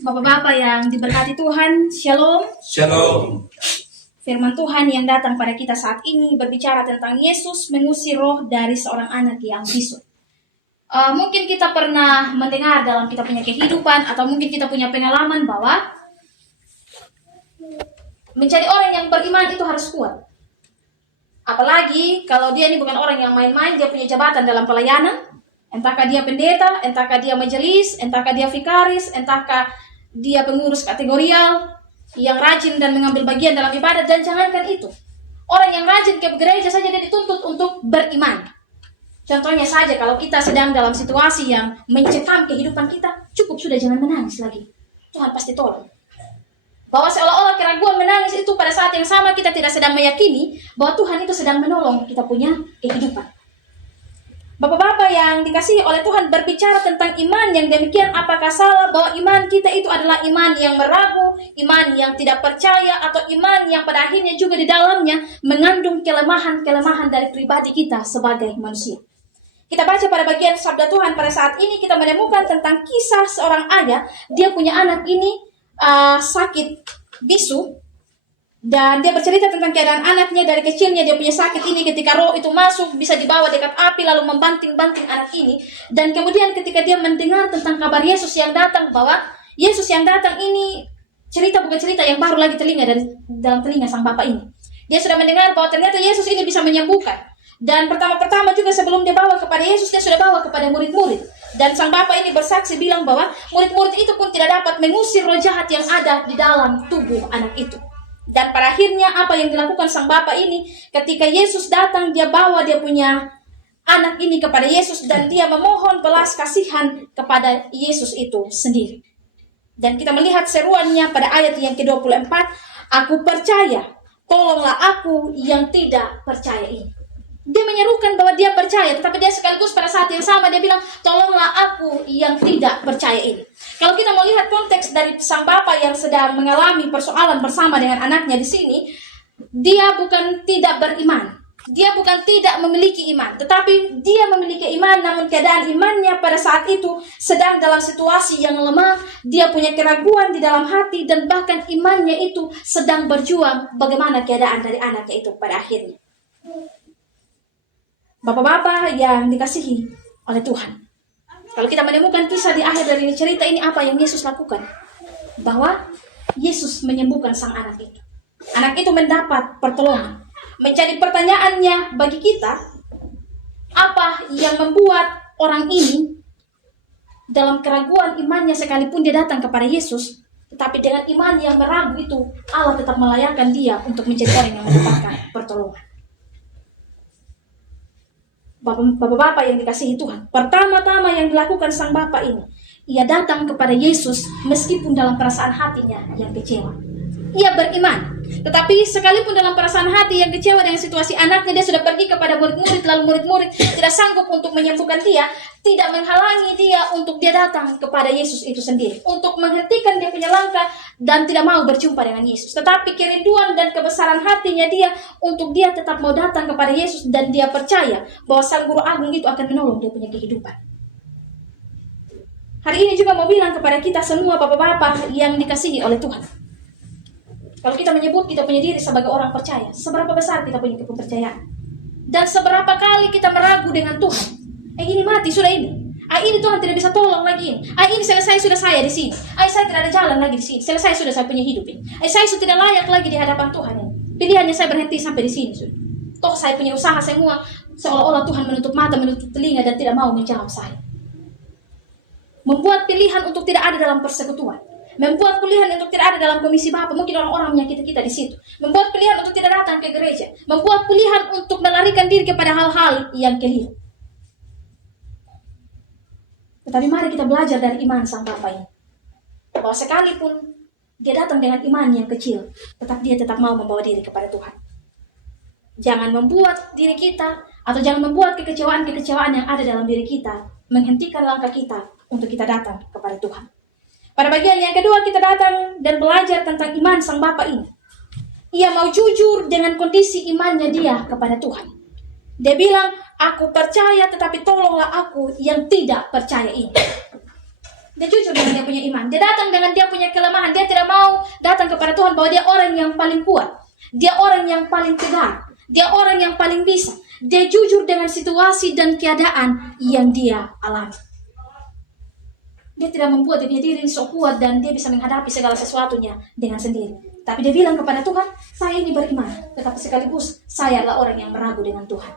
Bapak-bapak yang diberkati Tuhan, Shalom. Shalom. Firman Tuhan yang datang pada kita saat ini berbicara tentang Yesus mengusir roh dari seorang anak yang bisu. Mungkin kita pernah mendengar dalam kita punya kehidupan, atau mungkin kita punya pengalaman bahwa menjadi orang yang beriman itu harus kuat. Apalagi kalau dia ini bukan orang yang main-main, dia punya jabatan dalam pelayanan. Entahkah dia pendeta, entahkah dia majelis, entahkah dia vikaris, entahkah dia pengurus kategorial yang rajin dan mengambil bagian dalam ibadat. Dan jangankan itu, orang yang rajin ke gereja saja dia dituntut untuk beriman. Contohnya saja, kalau kita sedang dalam situasi yang mencekam kehidupan kita, cukup sudah jangan menangis lagi. Tuhan pasti tolong. Bahwa seolah-olah keraguan menangis itu pada saat yang sama kita tidak sedang meyakini bahwa Tuhan itu sedang menolong kita punya kehidupan. Bapak-bapak yang dikasihi oleh Tuhan, berbicara tentang iman yang demikian, apakah salah bahwa iman kita itu adalah iman yang meragu, iman yang tidak percaya, atau iman yang pada akhirnya juga di dalamnya mengandung kelemahan-kelemahan dari pribadi kita sebagai manusia. Kita baca pada bagian sabda Tuhan pada saat ini, kita menemukan tentang kisah seorang ayah. Dia punya anak ini sakit bisu. Dan dia bercerita tentang keadaan anaknya dari kecilnya. Dia punya sakit ini, ketika roh itu masuk bisa dibawa dekat api lalu membanting-banting anak ini. Dan kemudian ketika dia mendengar tentang kabar Yesus yang datang, bahwa Yesus yang datang ini cerita bukan cerita yang baru lagi telinga dari dalam telinga sang bapak ini. Dia sudah mendengar bahwa ternyata Yesus ini bisa menyembuhkan. Dan pertama-pertama juga sebelum dia bawa kepada Yesus, dia sudah bawa kepada murid-murid. Dan sang bapak ini bersaksi bilang bahwa murid-murid itu pun tidak dapat mengusir roh jahat yang ada di dalam tubuh anak itu. Dan pada akhirnya apa yang dilakukan sang bapak ini, ketika Yesus datang, dia bawa dia punya anak ini kepada Yesus dan dia memohon belas kasihan kepada Yesus itu sendiri. Dan kita melihat seruannya pada ayat yang ke-24, "Aku percaya, tolonglah aku yang tidak percaya ini." Dia menyerukan bahwa dia percaya, tetapi dia sekaligus pada saat yang sama dia bilang, "Tolonglah aku yang tidak percaya ini." Kalau kita mau lihat konteks dari sang bapak yang sedang mengalami persoalan bersama dengan anaknya di sini, dia bukan tidak beriman, dia bukan tidak memiliki iman, tetapi dia memiliki iman, namun keadaan imannya pada saat itu sedang dalam situasi yang lemah. Dia punya keraguan di dalam hati, dan bahkan imannya itu sedang berjuang bagaimana keadaan dari anaknya itu pada akhirnya. Bapak-bapak yang dikasihi oleh Tuhan, kalau kita menemukan kisah di akhir dari cerita ini, apa yang Yesus lakukan? Bahwa Yesus menyembuhkan sang anak itu. Anak itu mendapat pertolongan. Menjadi pertanyaannya bagi kita, apa yang membuat orang ini dalam keraguan imannya, sekalipun dia datang kepada Yesus, tetapi dengan iman yang meragu itu, Allah tetap melayakkan dia untuk menjadi orang yang mendapatkan pertolongan. Bapak-bapak yang dikasihi Tuhan, pertama-tama yang dilakukan sang bapak ini, ia datang kepada Yesus meskipun dalam perasaan hatinya yang kecewa. Ia beriman, tetapi sekalipun dalam perasaan hati yang kecewa dengan situasi anaknya, dia sudah pergi kepada murid-murid, lalu murid-murid tidak sanggup untuk menyembuhkan dia, tidak menghalangi dia untuk dia datang kepada Yesus itu sendiri, untuk menghentikan dia punya langkah dan tidak mau berjumpa dengan Yesus. Tetapi kerinduan dan kebesaran hatinya dia untuk dia tetap mau datang kepada Yesus, dan dia percaya bahwa Sang Guru Agung itu akan menolong dia punya kehidupan. Hari ini juga mau bilang kepada kita semua bapak-bapak yang dikasihi oleh Tuhan, kalau kita menyebut kita punya diri sebagai orang percaya, seberapa besar kita punya kepercayaan, dan seberapa kali kita meragu dengan Tuhan. Ini mati sudah ini. Ini Tuhan tidak bisa tolong lagi ini. Ini selesai sudah saya di sini. Saya tidak ada jalan lagi di sini. Selesai sudah saya punya hidup ini. Saya sudah tidak layak lagi di hadapan Tuhan ini. Pilihannya saya berhenti sampai di sini sudah. Toh saya punya usaha semua, seolah-olah Tuhan menutup mata, menutup telinga, dan tidak mau menjawab saya. Membuat pilihan untuk tidak ada dalam persekutuan. Membuat pilihan untuk tidak ada dalam komisi Bapa. Mungkin orang-orang menyakiti kita di situ. Membuat pilihan untuk tidak datang ke gereja. Membuat pilihan untuk melarikan diri kepada hal-hal yang keliru. Tetapi mari kita belajar dari iman sang bapak ini, bahwa sekalipun dia datang dengan iman yang kecil, tetap dia tetap mau membawa diri kepada Tuhan. Jangan membuat diri kita, atau jangan membuat kekecewaan-kekecewaan yang ada dalam diri kita menghentikan langkah kita untuk kita datang kepada Tuhan. Pada bagian yang kedua, kita datang dan belajar tentang iman sang bapak ini. Ia mau jujur dengan kondisi imannya dia kepada Tuhan. Dia bilang, "Aku percaya, tetapi tolonglah aku yang tidak percaya ini." Dia jujur dengan dia punya iman. Dia datang dengan dia punya kelemahan. Dia tidak mau datang kepada Tuhan bahwa dia orang yang paling kuat. Dia orang yang paling tegar. Dia orang yang paling bisa. Dia jujur dengan situasi dan keadaan yang dia alami. Dia tidak membuat dia punya diri so kuat dan dia bisa menghadapi segala sesuatunya dengan sendiri. Tapi dia bilang kepada Tuhan, saya ini beriman. Tetapi sekaligus saya adalah orang yang meragu dengan Tuhan.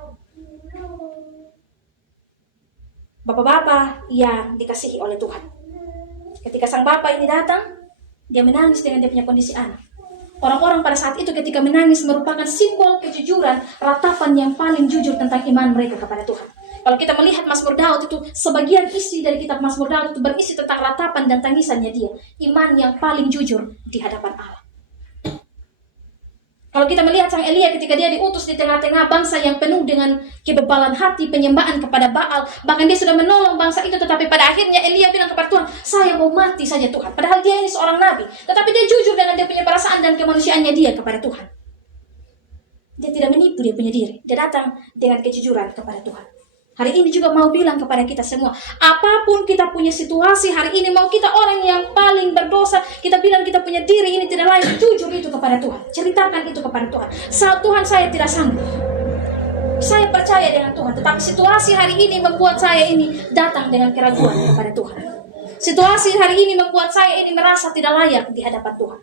Bapak-bapak yang dikasihi oleh Tuhan. Ketika sang bapak ini datang, dia menangis dengan dia punya kondisi anak. Orang-orang pada saat itu ketika menangis merupakan simbol kejujuran, ratapan yang paling jujur tentang iman mereka kepada Tuhan. Kalau kita melihat Mazmur Daud itu, sebagian isi dari kitab Mazmur Daud itu berisi tentang ratapan dan tangisannya dia. Iman yang paling jujur di hadapan Allah. Kalau kita melihat sang Elia ketika dia diutus di tengah-tengah bangsa yang penuh dengan kebebalan hati, penyembahan kepada Baal. Bahkan dia sudah menolong bangsa itu, tetapi pada akhirnya Elia bilang kepada Tuhan, saya mau mati saja Tuhan. Padahal dia ini seorang nabi. Tetapi dia jujur dengan dia punya perasaan dan kemanusiaannya dia kepada Tuhan. Dia tidak menipu dia punya diri. Dia datang dengan kejujuran kepada Tuhan. Hari ini juga mau bilang kepada kita semua, apapun kita punya situasi hari ini, mau kita orang yang paling berdosa, kita bilang kita punya diri ini tidak layak, jujur itu kepada Tuhan. Ceritakan itu kepada Tuhan. Tuhan, saya tidak sanggup. Saya percaya dengan Tuhan, tetapi situasi hari ini membuat saya ini datang dengan keraguan kepada Tuhan. Situasi hari ini membuat saya ini merasa tidak layak di hadapan Tuhan.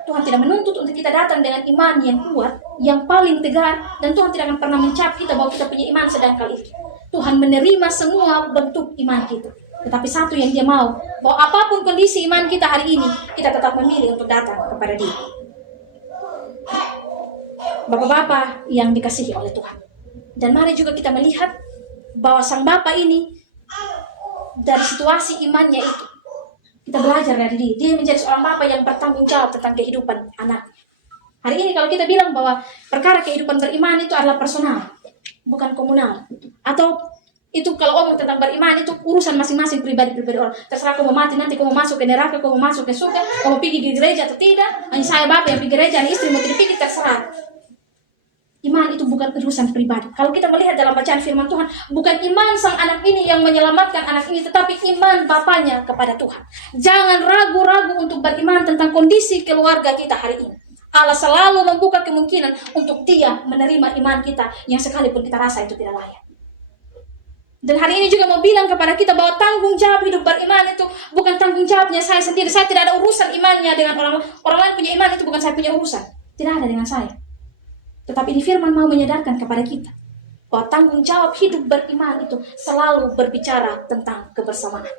Tuhan tidak menuntut untuk kita datang dengan iman yang kuat, yang paling tegar, dan Tuhan tidak akan pernah mencap kita bahwa kita punya iman sedangkal itu. Tuhan menerima semua bentuk iman kita. Tetapi satu yang dia mau, bahwa apapun kondisi iman kita hari ini, kita tetap memilih untuk datang kepada dia. Bapak-bapak yang dikasihi oleh Tuhan. Dan mari juga kita melihat bahwa sang bapak ini, dari situasi imannya itu, kita belajar dari dia. Dia menjadi seorang bapak yang bertanggung jawab tentang kehidupan anak. Hari ini kalau kita bilang bahwa perkara kehidupan beriman itu adalah personal, bukan komunal. Atau itu kalau omong tentang beriman itu urusan masing-masing pribadi-pribadi orang. Terserah kau mau mati nanti, kau mau masuk ke neraka, kau mau masuk ke surga, kau mau pergi ke gereja atau tidak. Hanya saya bapak yang pergi gereja, istri mau tidak pergi, terserah. Iman itu bukan urusan pribadi. Kalau kita melihat dalam bacaan firman Tuhan, bukan iman sang anak ini yang menyelamatkan anak ini, tetapi iman bapaknya kepada Tuhan. Jangan ragu-ragu untuk beriman tentang kondisi keluarga kita hari ini. Allah selalu membuka kemungkinan untuk dia menerima iman kita yang sekalipun kita rasa itu tidak layak. Dan hari ini juga mau bilang kepada kita bahwa tanggung jawab hidup beriman itu bukan tanggung jawabnya saya sendiri. Saya tidak ada urusan imannya dengan orang lain punya iman, itu bukan saya punya urusan. Tidak ada dengan saya. Tetapi di firman mau menyadarkan kepada kita bahwa tanggung jawab hidup beriman itu selalu berbicara tentang kebersamaan.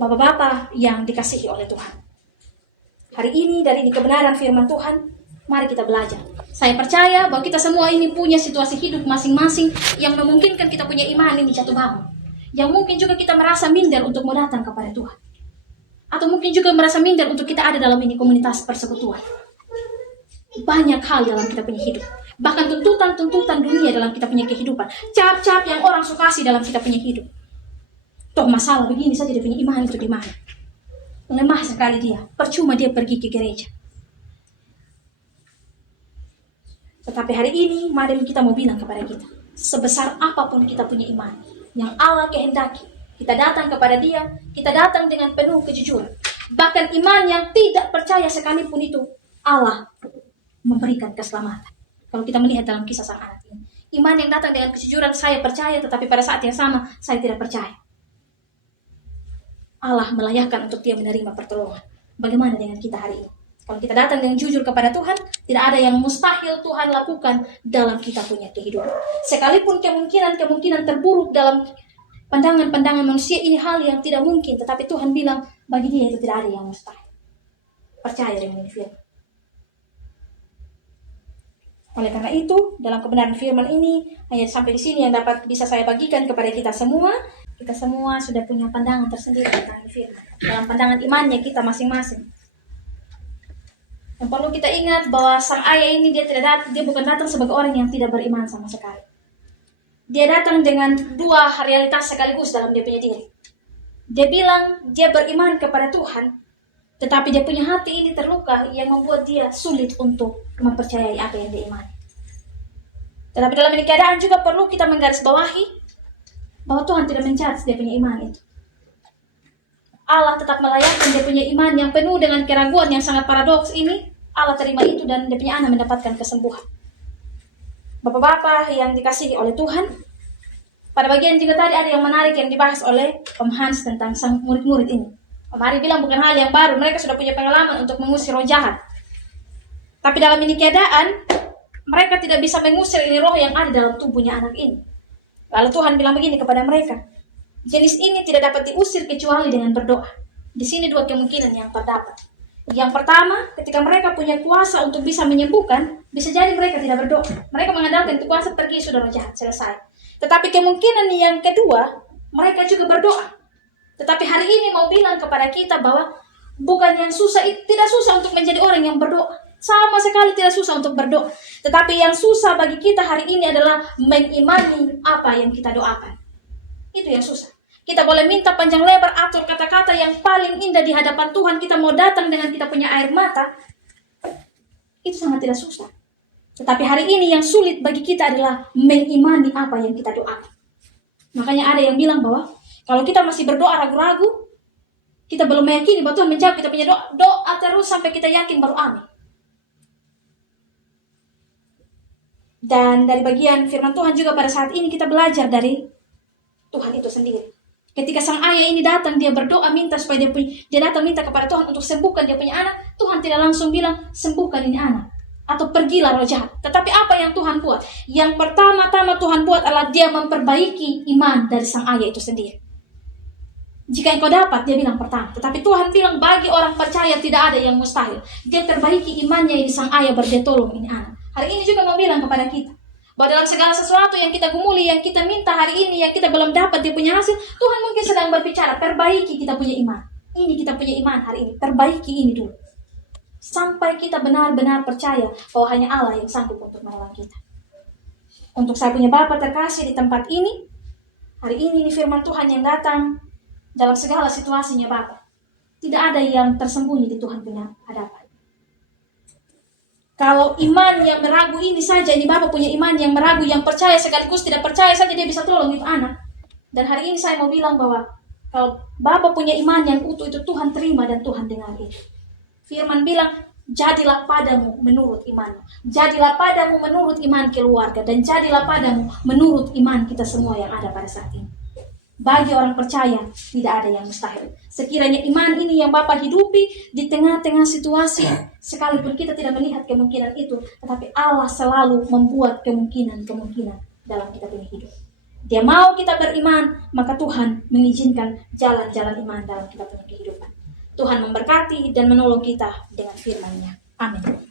Bapak-bapak yang dikasihi oleh Tuhan. Hari ini dari kebenaran firman Tuhan, mari kita belajar. Saya percaya bahwa kita semua ini punya situasi hidup masing-masing yang memungkinkan kita punya iman ini jatuh bangun. Yang mungkin juga kita merasa minder untuk mau datang kepada Tuhan. Atau mungkin juga merasa minder untuk kita ada dalam ini komunitas persekutuan. Banyak hal dalam kita punya hidup. Bahkan tuntutan-tuntutan dunia dalam kita punya kehidupan. Cap-cap yang orang sukasi dalam kita punya hidup. Toh masalah begini saja dia punya iman itu di mana? Lemah sekali dia. Percuma dia pergi ke gereja. Tetapi hari ini, mari kita mau bilang kepada kita. Sebesar apapun kita punya iman. Yang Allah kehendaki. Kita datang kepada dia, kita datang dengan penuh kejujuran. Bahkan iman yang tidak percaya sekalipun itu, Allah memberikan keselamatan. Kalau kita melihat dalam kisah sang anak ini. Iman yang datang dengan kejujuran, saya percaya, tetapi pada saat yang sama, saya tidak percaya. Allah melayakkan untuk dia menerima pertolongan. Bagaimana dengan kita hari ini? Kalau kita datang dengan jujur kepada Tuhan, tidak ada yang mustahil Tuhan lakukan dalam kita punya kehidupan. Sekalipun kemungkinan terburuk dalam pandangan-pandangan manusia ini hal yang tidak mungkin, tetapi Tuhan bilang bagi dia itu tidak ada yang mustahil. Percaya dengan firman. Oleh karena itu, dalam kebenaran firman ini, hanya sampai di sini yang dapat bisa saya bagikan kepada kita semua. Kita semua sudah punya pandangan tersendiri tentang firman. Dalam pandangan imannya kita masing-masing. Yang perlu kita ingat bahwa sang ayah ini dia bukan datang sebagai orang yang tidak beriman sama sekali. Dia datang dengan dua realitas sekaligus dalam dia punya diri. Dia bilang dia beriman kepada Tuhan, tetapi dia punya hati ini terluka yang membuat dia sulit untuk mempercayai apa yang dia imani. Tetapi dalam ini keadaan juga perlu kita menggarisbawahi bahwa Tuhan tidak mencaci dia punya iman itu. Allah tetap melayani dia punya iman yang penuh dengan keraguan yang sangat paradoks ini. Allah terima itu dan dia punya anak mendapatkan kesembuhan. Bapak-bapak yang dikasihi oleh Tuhan, pada bagian juga tadi ada yang menarik yang dibahas oleh Om Hans tentang sang murid-murid ini. Om Ari bilang bukan hal yang baru, mereka sudah punya pengalaman untuk mengusir roh jahat. Tapi dalam ini keadaan, mereka tidak bisa mengusir ini roh yang ada dalam tubuhnya anak ini. Lalu Tuhan bilang begini kepada mereka, jenis ini tidak dapat diusir kecuali dengan berdoa. Di sini dua kemungkinan yang terdapat. Yang pertama, ketika mereka punya kuasa untuk bisa menyembuhkan, bisa jadi mereka tidak berdoa. Mereka mengandalkan itu kuasa pergi sudah roh jahat, selesai. Tetapi kemungkinan yang kedua, mereka juga berdoa. Tetapi hari ini mau bilang kepada kita bahwa bukan yang susah, tidak susah untuk menjadi orang yang berdoa. Sama sekali tidak susah untuk berdoa. Tetapi yang susah bagi kita hari ini adalah mengimani apa yang kita doakan. Itu yang susah. Kita boleh minta panjang lebar, atur kata-kata yang paling indah di hadapan Tuhan. Kita mau datang dengan kita punya air mata. Itu sangat tidak susah. Tetapi hari ini yang sulit bagi kita adalah mengimani apa yang kita doakan. Makanya ada yang bilang bahwa kalau kita masih berdoa ragu-ragu, kita belum meyakini bahwa Tuhan menjawab kita punya doa. Doa terus sampai kita yakin baru amin. Dan dari bagian firman Tuhan juga pada saat ini kita belajar dari Tuhan itu sendiri. Ketika sang ayah ini datang, dia berdoa minta supaya dia datang minta kepada Tuhan untuk sembuhkan dia punya anak. Tuhan tidak langsung bilang sembuhkan ini anak atau pergilah roh jahat. Tetapi apa yang Tuhan buat? Yang pertama-tama Tuhan buat adalah dia memperbaiki iman dari sang ayah itu sendiri. Jika engkau dapat, dia bilang pertama. Tetapi Tuhan bilang bagi orang percaya tidak ada yang mustahil. Dia perbaiki imannya ini sang ayah dia tolong ini anak. Hari ini juga mau bilang kepada kita bahwa dalam segala sesuatu yang kita gumuli, yang kita minta hari ini, yang kita belum dapat dia punya hasil, Tuhan mungkin sedang berbicara, perbaiki kita punya iman. Ini kita punya iman hari ini, perbaiki ini dulu. Sampai kita benar-benar percaya bahwa hanya Allah yang sanggup untuk menolong kita. Untuk saya punya Bapa terkasih di tempat ini, hari ini firman Tuhan yang datang dalam segala situasinya Bapa. Tidak ada yang tersembunyi di Tuhan punya hadapan. Kalau iman yang meragu ini saja, ini Bapak punya iman yang meragu, yang percaya sekaligus tidak percaya saja dia bisa tolong itu anak. Dan hari ini saya mau bilang bahwa kalau Bapak punya iman yang utuh itu Tuhan terima dan Tuhan dengar itu. Firman bilang, jadilah padamu menurut imanmu. Jadilah padamu menurut iman keluarga. Dan jadilah padamu menurut iman kita semua yang ada pada saat ini. Bagi orang percaya, tidak ada yang mustahil. Sekiranya iman ini yang Bapak hidupi di tengah-tengah situasi, sekalipun kita tidak melihat kemungkinan itu, tetapi Allah selalu membuat kemungkinan-kemungkinan dalam kita punya hidup. Dia mau kita beriman, maka Tuhan mengizinkan jalan-jalan iman dalam kita punya kehidupan. Tuhan memberkati dan menolong kita dengan firman-Nya. Amin.